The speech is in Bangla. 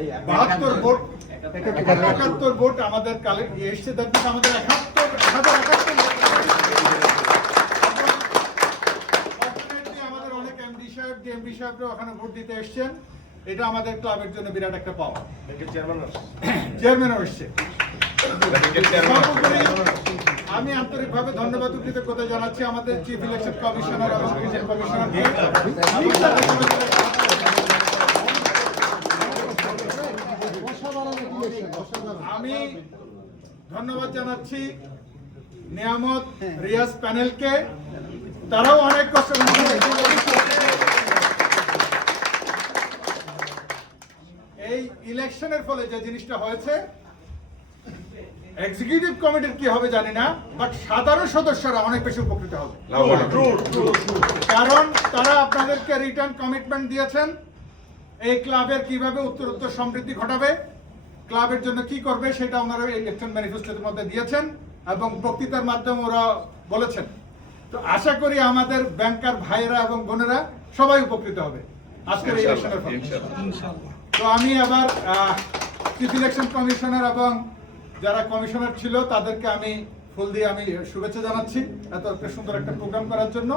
72 ভোট 71 ভোট আমাদের কালেক্ট এসছে, দেখবেন আমাদের 71,071 আমাদের অনেক এমডি সাহেবরা ওখানে ভোট দিতে এসছেন। এটা আমাদের ক্লাবের জন্য বিরাট একটা পাওয়া। চেয়ারম্যানও এসছে। আমি আন্তরিকভাবে ধন্যবাদ ও কৃতজ্ঞতা জানাচ্ছি আমাদের চিফ ইলেকশন কমিশনার এবং ইলেকশন কমিশনারকে। আমি ধন্যবাদ জানাচ্ছি নিয়ামত রিয়াজ প্যানেলকে, তারাও অনেক কষ্ট করে এই ইলেকশনের ফলে যে জিনিসটা হয়েছে, এক্সিকিউটিভ কমিটির কি হবে জানি না, বাট সাধারণ সদস্যরা অনেক বেশি উপকৃত হবে। কারণ তারা আপনাদেরকে রিটার্ন কমিটমেন্ট দিয়েছেন এই ক্লাবের কিভাবে উত্তরোত্তর সমৃদ্ধি ঘটাবে, ক্লাবের জন্য কি করবে সেটা ওনারা ইলেকশন ম্যানিফেস্টোর মধ্যে দিয়েছেন এবং বক্তৃতার মাধ্যমে ওরা বলেছেন। তো আশা করি আমাদের ব্যাংকার ভাইয়েরা এবং বোনেরা সবাই উপকৃত হবে আজকের এই ইলেকশনের ফলে। তো আমি আবার চিফ ইলেকশন কমিশনার এবং যারা কমিশনার ছিল তাদেরকে আমি ফুল দিয়ে আমি শুভেচ্ছা জানাচ্ছি এত একটা সুন্দর একটা প্রোগ্রাম করার জন্য।